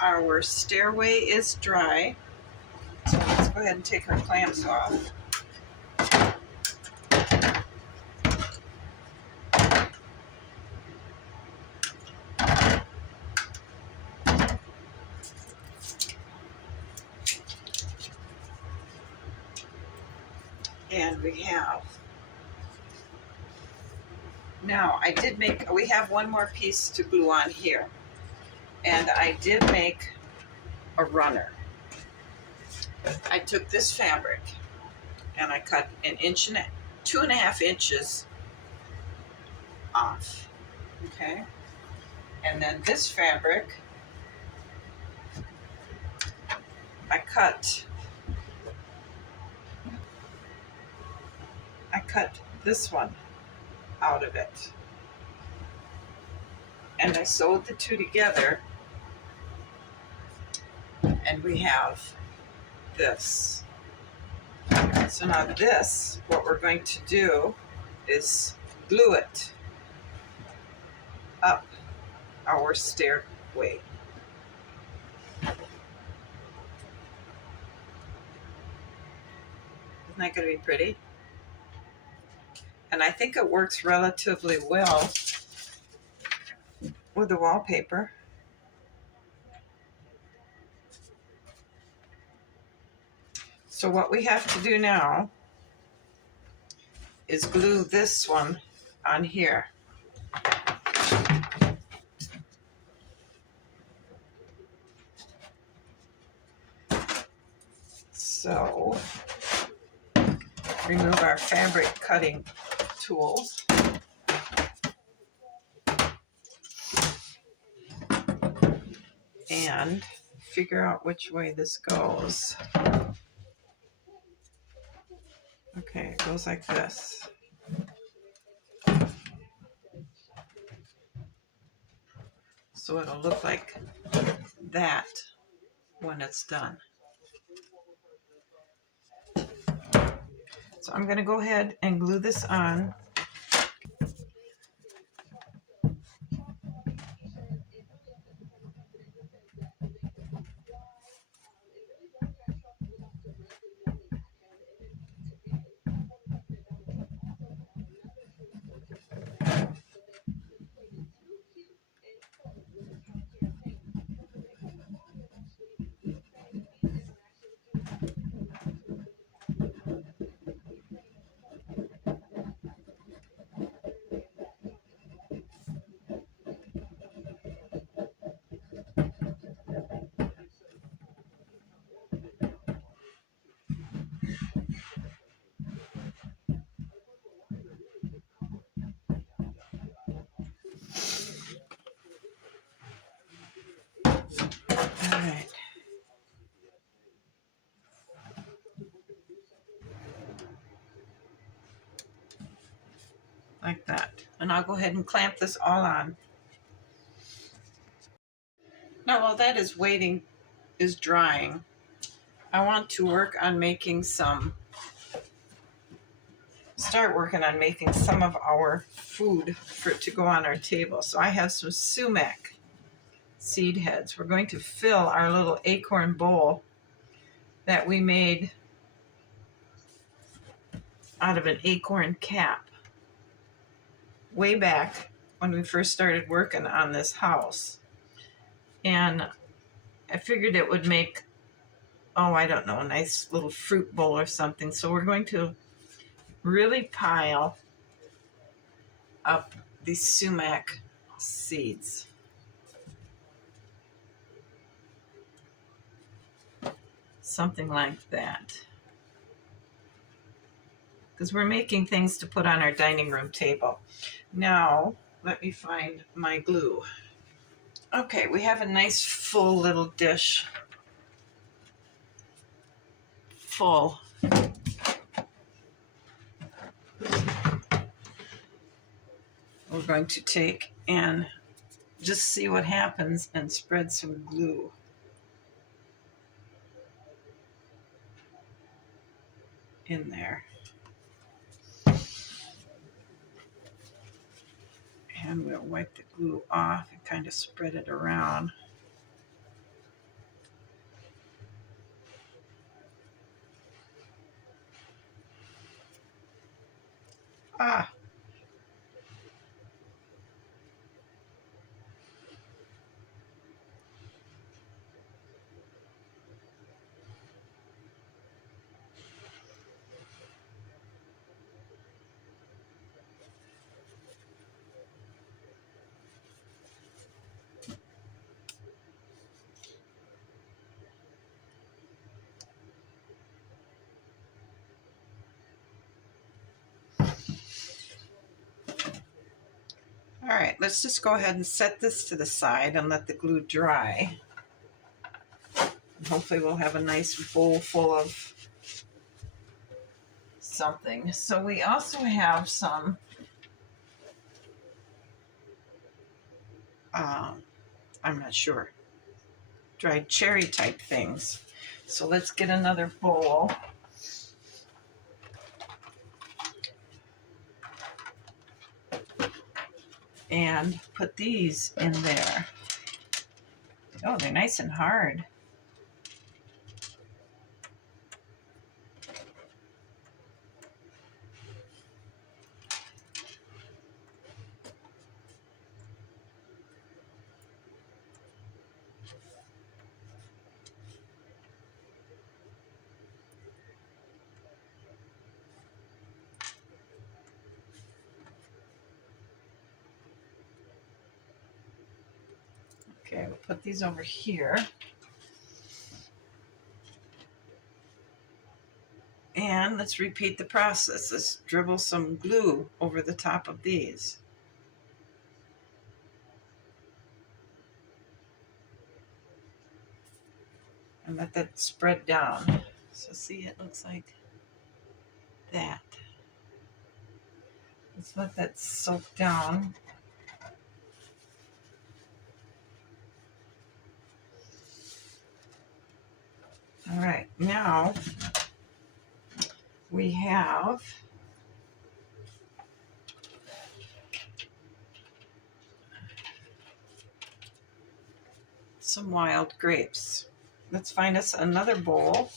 our stairway is dry. So let's go ahead and take our clamps off. And we have, now we have one more piece to glue on here. And I did make a runner. I took this fabric and I cut 2.5 inches off. Okay. And then this fabric, I cut this one out of it. And I sewed the two together, and we have this. So now this, what we're going to do is glue it up our stairway. Isn't that going to be pretty? And I think it works relatively well with the wallpaper. So what we have to do now is glue this one on here. So remove our fabric cutting tools. And figure out which way this goes. Okay, it goes like this. So it'll look like that when it's done. So I'm going to go ahead and glue this on. All right. Like that. And I'll go ahead and clamp this all on. Now while that is drying, I want to start working on making some of our food to go on our table. So I have some sumac seed heads. We're going to fill our little acorn bowl that we made out of an acorn cap way back when we first started working on this house. And I figured it would make, I don't know, a nice little fruit bowl or something. So we're going to really pile up these sumac seeds. Something like that. Because we're making things to put on our dining room table. Now, let me find my glue. Okay, we have a nice full little dish. Full. We're going to take and just see what happens and spread some glue. In there. And we'll wipe the glue off and kind of spread it around. Ah, all right, let's just go ahead and set this to the side and let the glue dry. And hopefully we'll have a nice bowl full of something. So we also have some I'm not sure, dried cherry type things. So let's get another bowl. And put these in there. Oh, they're nice and hard. Okay, we'll put these over here. And let's repeat the process. Let's dribble some glue over the top of these. And let that spread down. So see, it looks like that. Let's let that soak down. All right, now we have some wild grapes. Let's find us another bowl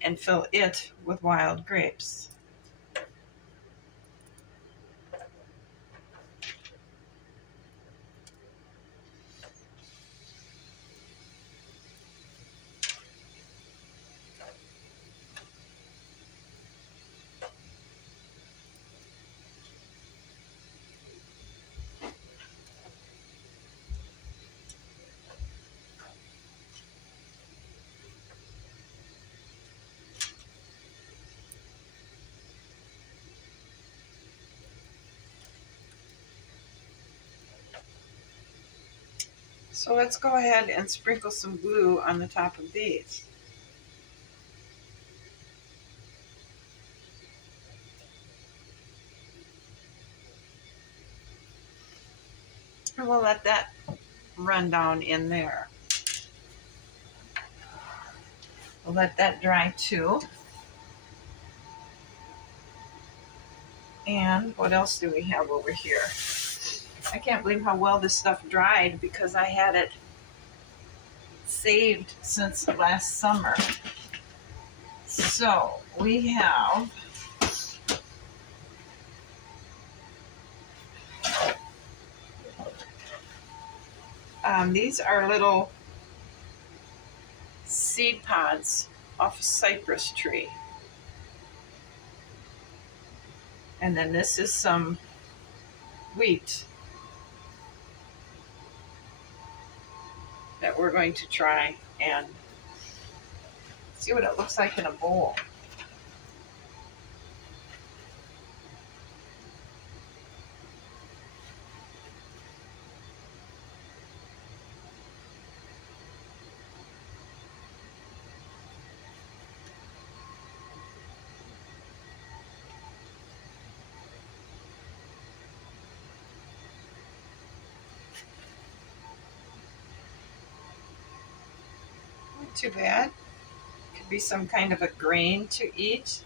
and fill it with wild grapes. So let's go ahead and sprinkle some glue on the top of these. And we'll let that run down in there. We'll let that dry too. And what else do we have over here? I can't believe how well this stuff dried because I had it saved since last summer. So we have these are little seed pods off a cypress tree. And then this is some wheat that we're going to try and see what it looks like in a bowl. Not too bad. Could be some kind of a grain to eat.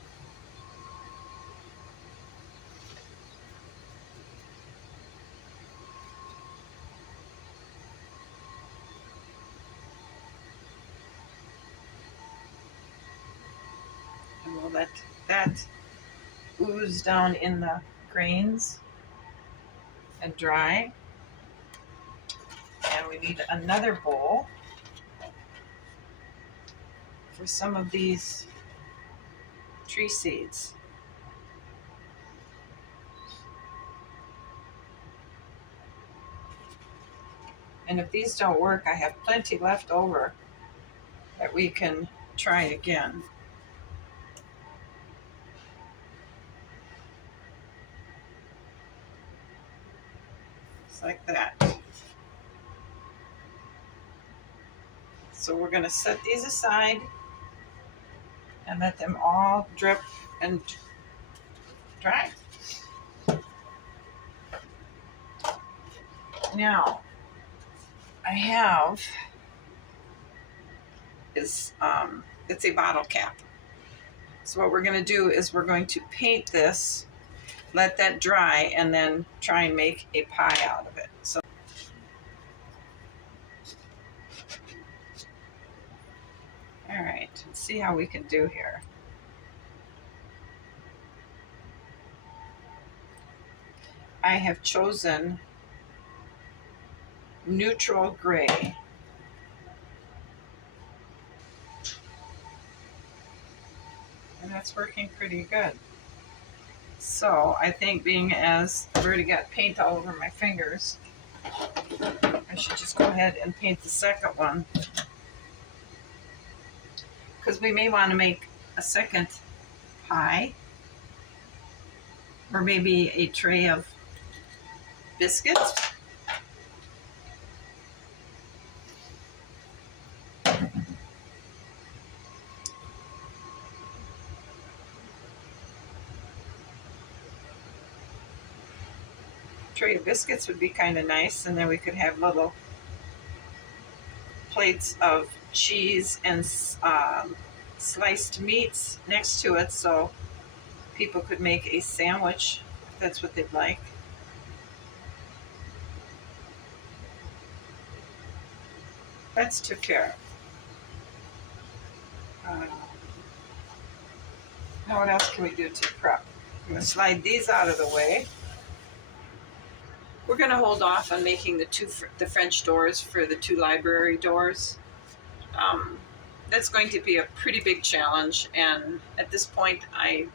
We'll let that ooze down in the grains and dry. And we need another bowl for some of these tree seeds. And if these don't work, I have plenty left over that we can try again. Just like that. So we're going to set these aside and let them all drip and dry. Now, I have is it's a bottle cap. So what we're going to do is we're going to paint this, let that dry, and then try and make a pie out of it. So all right, let's see how we can do here. I have chosen neutral gray. And that's working pretty good. So I think being as I've already got paint all over my fingers, I should just go ahead and paint the second one. Because we may want to make a second pie. Or maybe a tray of biscuits. Tray of biscuits would be kind of nice, and then we could have little plates of cheese and sliced meats next to it, so people could make a sandwich if that's what they'd like. That's took care of. Now what else can we do to prep? I'm going to slide these out of the way. We're going to hold off on making the French doors for the 2 library doors. That's going to be a pretty big challenge, and at this point I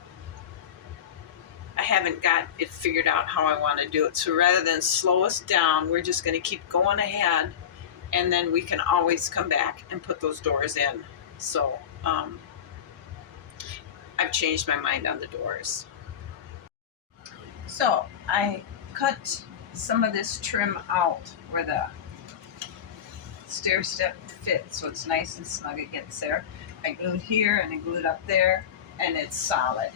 haven't got it figured out how I want to do it. So rather than slow us down, we're just going to keep going ahead, and then we can always come back and put those doors in. So I've changed my mind on the doors. So I cut some of this trim out where the stair step fits, so it's nice and snug against there. I glued here and I glued up there, and it's solid.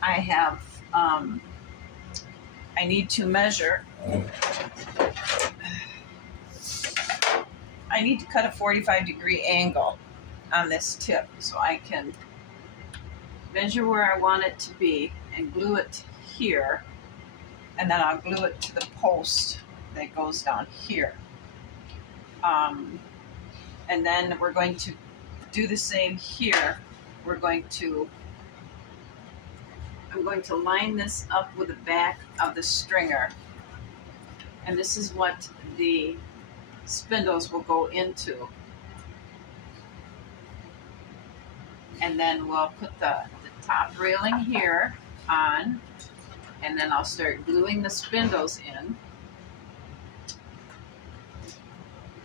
I have I need to measure. I need to cut a 45-degree angle on this tip so I can measure where I want it to be and glue it here, and then I'll glue it to the post that goes down here. And then we're going to do the same here. I'm going to line this up with the back of the stringer, and this is what the spindles will go into. And then we'll put the top railing here on, and then I'll start gluing the spindles in,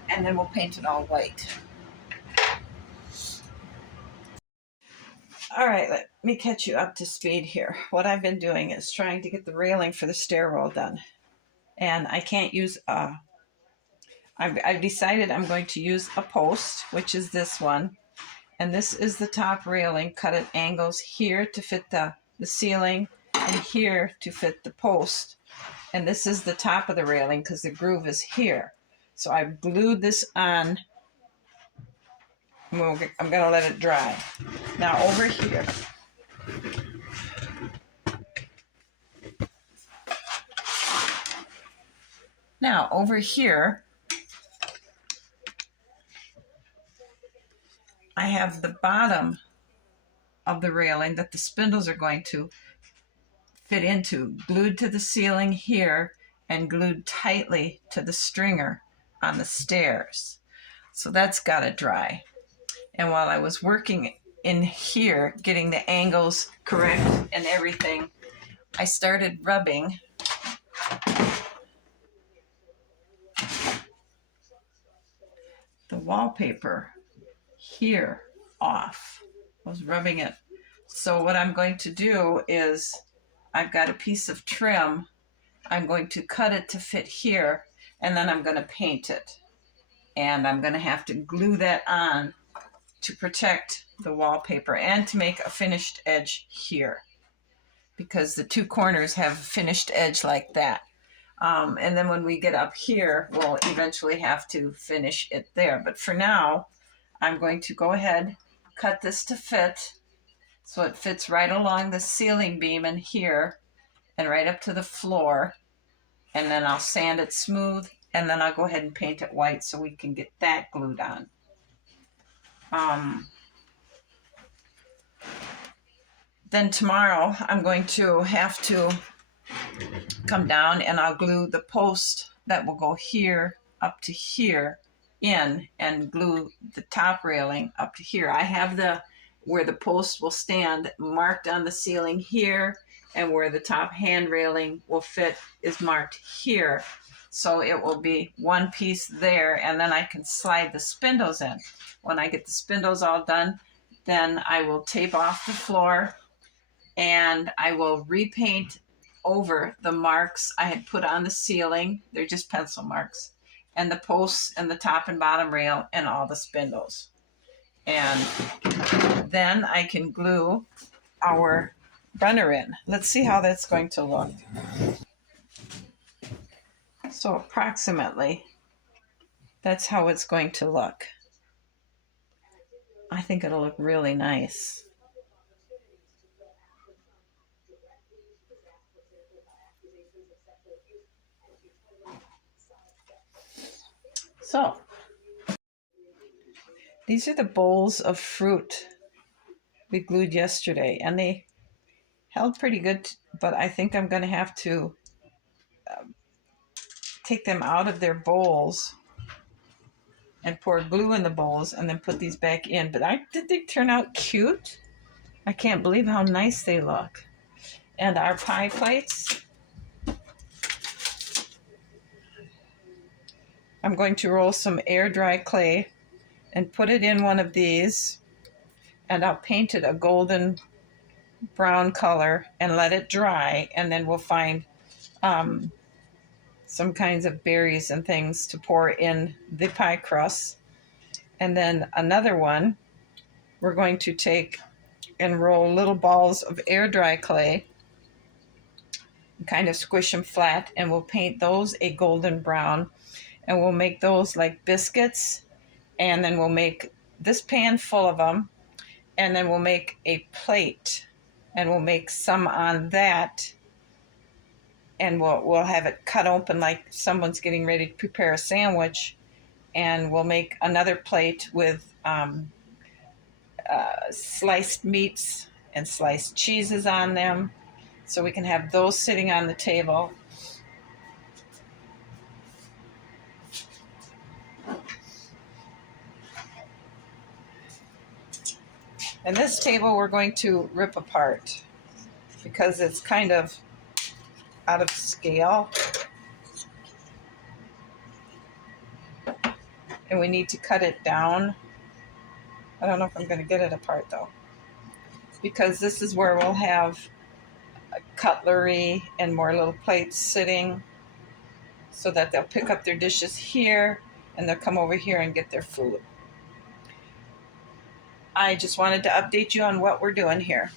and then we'll paint it all white. All right, let me catch you up to speed here. What I've been doing is trying to get the railing for the stairwell done, and I can't use I've decided I'm going to use a post, which is this one, and this is the top railing cut at angles here to fit the ceiling and here to fit the post, and this is the top of the railing because the groove is here. So I've glued this on. I'm going to let it dry. Now over here, I have the bottom of the railing that the spindles are going to fit into, glued to the ceiling here and glued tightly to the stringer on the stairs. So that's got to dry. And while I was working in here, getting the angles correct and everything, I started rubbing the wallpaper here off. I was rubbing it. So what I'm going to do is, I've got a piece of trim. I'm going to cut it to fit here, and then I'm going to paint it. And I'm going to have to glue that on to protect the wallpaper and to make a finished edge here, because the two corners have a finished edge like that. And then when we get up here, we'll eventually have to finish it there. But for now, I'm going to go ahead, cut this to fit, so it fits right along the ceiling beam in here and right up to the floor. And then I'll sand it smooth, and then I'll go ahead and paint it white so we can get that glued on. Then tomorrow I'm going to have to come down and I'll glue the post that will go here up to here in, and glue the top railing up to here. I have where the post will stand marked on the ceiling here, and where the top hand railing will fit is marked here. So it will be one piece there, and then I can slide the spindles in. When I get the spindles all done, then I will tape off the floor and I will repaint over the marks I had put on the ceiling. They're just pencil marks, and the posts and the top and bottom rail and all the spindles. And then I can glue our runner in. Let's see how that's going to look. So approximately, that's how it's going to look. I think it'll look really nice. So, these are the bowls of fruit we glued yesterday, and they held pretty good, but I think I'm going to have to take them out of their bowls and pour glue in the bowls and then put these back in. But did they turn out cute? I can't believe how nice they look. And our pie plates, I'm going to roll some air dry clay and put it in one of these, and I'll paint it a golden brown color and let it dry, and then we'll find some kinds of berries and things to pour in the pie crust. And then another one, we're going to take and roll little balls of air dry clay and kind of squish them flat, and we'll paint those a golden brown, and we'll make those like biscuits. And then we'll make this pan full of them, and then we'll make a plate, and we'll make some on that, and we'll have it cut open like someone's getting ready to prepare a sandwich, and we'll make another plate with sliced meats and sliced cheeses on them, so we can have those sitting on the table. And this table we're going to rip apart because it's kind of out of scale. And we need to cut it down. I don't know if I'm going to get it apart though, because this is where we'll have cutlery and more little plates sitting, so that they'll pick up their dishes here and they'll come over here and get their food. I just wanted to update you on what we're doing here.